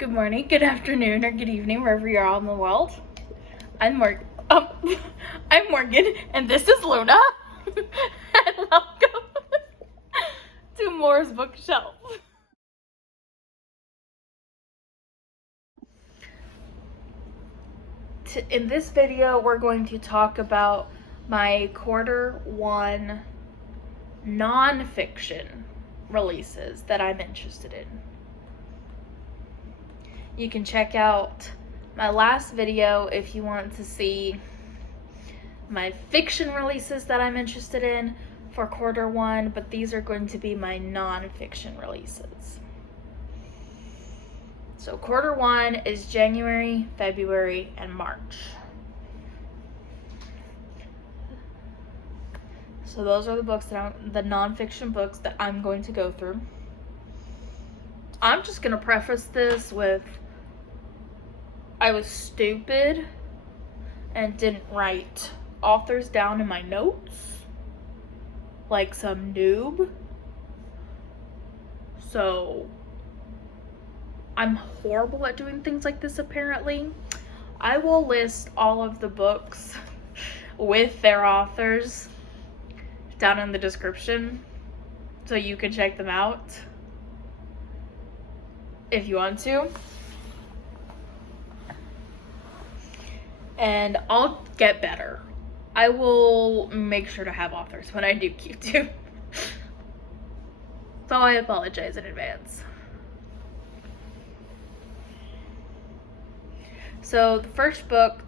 Good morning, good afternoon, or good evening, wherever you're all in the world. I'm Morgan, and this is Luna, and welcome to Moore's Bookshelf. In this video, we're going to talk about my Q1 nonfiction releases that I'm interested in. You can check out my last video if you want to see my fiction releases that I'm interested in for Q1, but these are going to be my nonfiction releases. So Q1 is January, February, and March. So those are the books the nonfiction books that I'm going to go through. I'm just gonna preface this with, I was stupid and didn't write authors down in my notes like some noob. So I'm horrible at doing things like this apparently. I will list all of the books with their authors down in the description so you can check them out if you want to. And I'll get better. I will make sure to have authors when I do Q2. So I apologize in advance. So the first book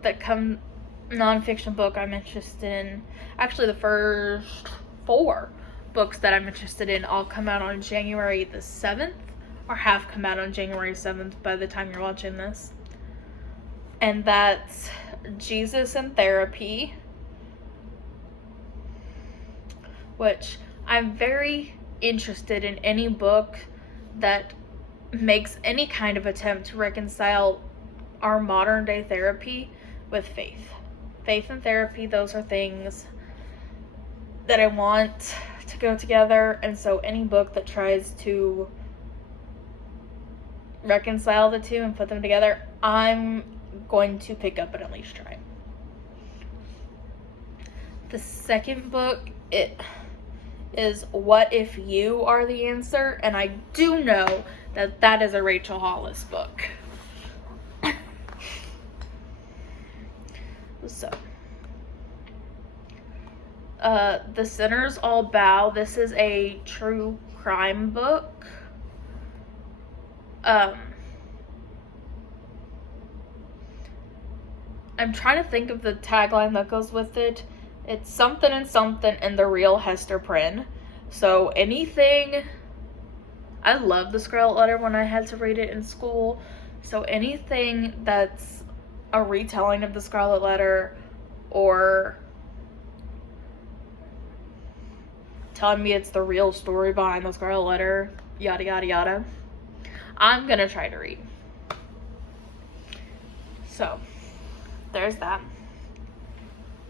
nonfiction book I'm interested in, actually the first 4 books that I'm interested in all come out on January the 7th, or have come out on January 7th by the time you're watching this. And that's Jesus in Therapy, which I'm very interested in any book that makes any kind of attempt to reconcile our modern day therapy with faith. Faith and therapy, those are things that I want to go together, and so any book that tries to reconcile the two and put them together, I'm going to pick up and at least try. The second book, it is What If You Are the Answer, and I do know that that is a Rachel Hollis book. So, The Sinners All Bow. This is a true crime book. I'm trying to think of the tagline that goes with it. It's something and something and the real Hester Prynne. So anything, I love The Scarlet Letter when I had to read it in school. So anything that's a retelling of The Scarlet Letter or telling me it's the real story behind The Scarlet Letter, yada yada yada, I'm gonna try to read. So there's that.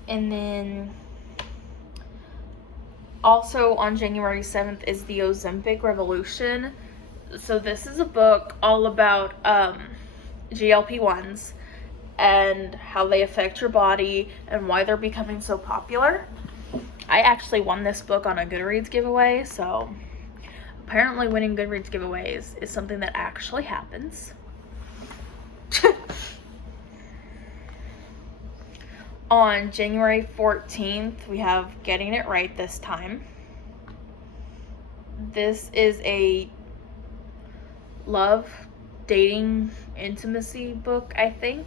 And then also on January 7th is The Ozempic Revolution. So this is a book all about GLP-1s and how they affect your body and why they're becoming so popular. I actually won this book on a Goodreads giveaway, so apparently winning Goodreads giveaways is something that actually happens. On January 14th, we have Getting It Right This Time. This is a love, dating, intimacy book, I think.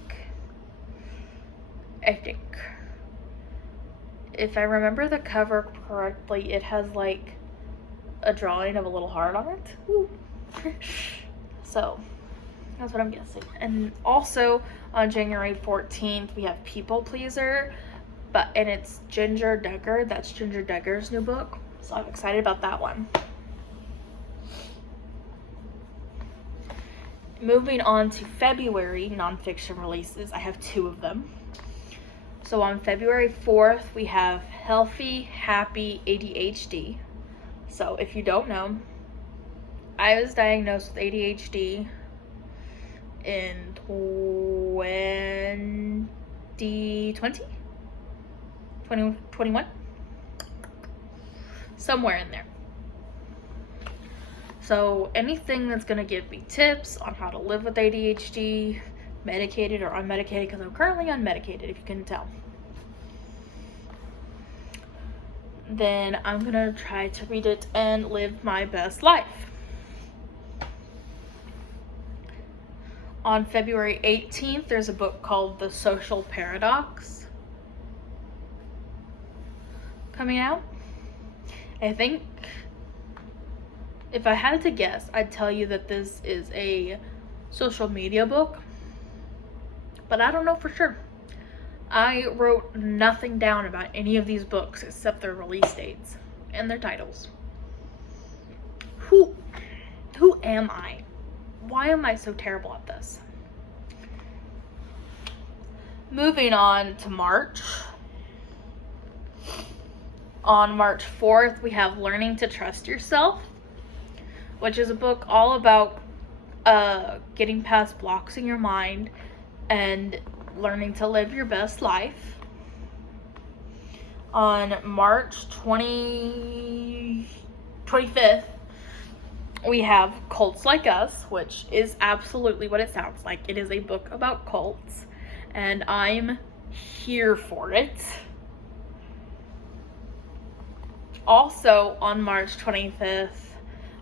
If I remember the cover correctly, it has like a drawing of a little heart on it. Woo. So that's what I'm guessing. And also on January 14th, we have People Pleaser, and it's Jinger Duggar. That's Jinger Duggar's new book. So I'm excited about that one. Moving on to February nonfiction releases, I have 2 of them. So on February 4th, we have Healthy, Happy ADHD. So if you don't know, I was diagnosed with ADHD in 2020? 2021? Somewhere in there. So anything that's going to give me tips on how to live with ADHD, medicated or unmedicated, because I'm currently unmedicated, if you can tell, then I'm going to try to read it and live my best life. On February 18th, there's a book called The Social Paradox coming out. I think, if I had to guess, I'd tell you that this is a social media book, but I don't know for sure. I wrote nothing down about any of these books except their release dates and their titles. Who am I? Why am I so terrible at this? Moving on to March. On March 4th, we have Learning to Trust Yourself, which is a book all about getting past blocks in your mind and learning to live your best life. On March 25th, we have Cults Like Us, which is absolutely what it sounds like. It is a book about cults, and I'm here for it. Also on March 25th,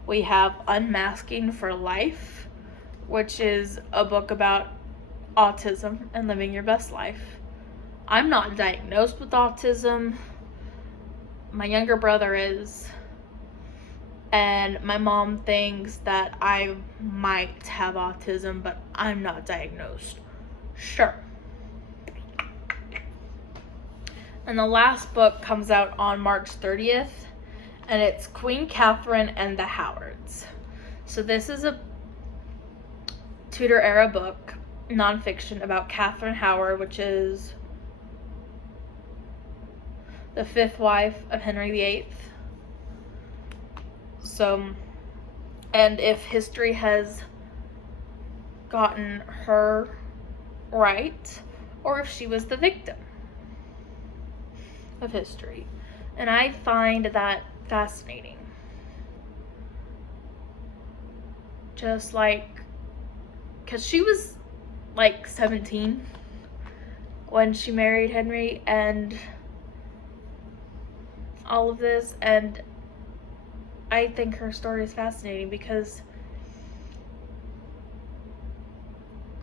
we have Unmasking for Life, which is a book about autism and living your best life. I'm not diagnosed with autism. My younger brother is. And my mom thinks that I might have autism, but I'm not diagnosed. Sure. And the last book comes out on March 30th, and it's Queen Katherine and the Howards. So this is a Tudor era book, nonfiction, about Katherine Howard, which is the 5th wife of Henry VIII. So, and if history has gotten her right, or if she was the victim of history. And I find that fascinating. Just like, because she was like 17 when she married Henry and all of this, and I think her story is fascinating because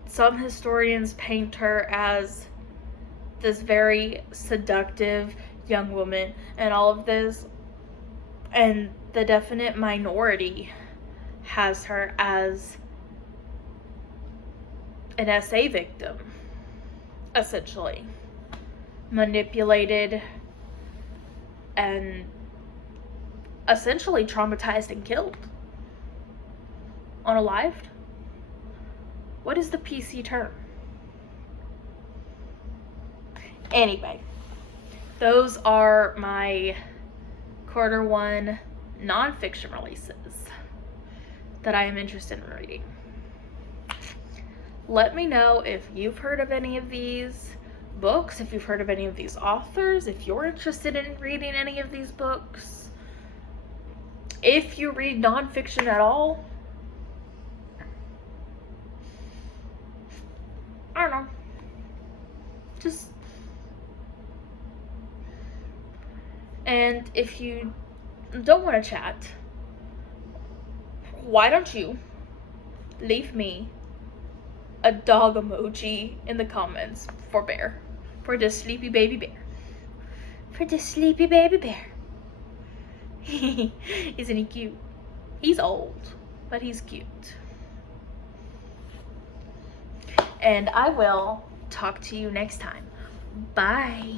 some historians paint her as this very seductive young woman and all of this, and the definite minority has her as an SA victim, essentially manipulated and essentially traumatized and killed. Unalived? What is the PC term? Anyway, those are my Q1 nonfiction releases that I am interested in reading. Let me know if you've heard of any of these books, if you've heard of any of these authors, if you're interested in reading any of these books. If you read nonfiction at all, I don't know. Just, and if you don't want to chat, why don't you leave me a dog emoji in the comments for Bear, for the sleepy baby bear, for the sleepy baby bear. Isn't he cute? He's old, but he's cute. And I will talk to you next time. Bye.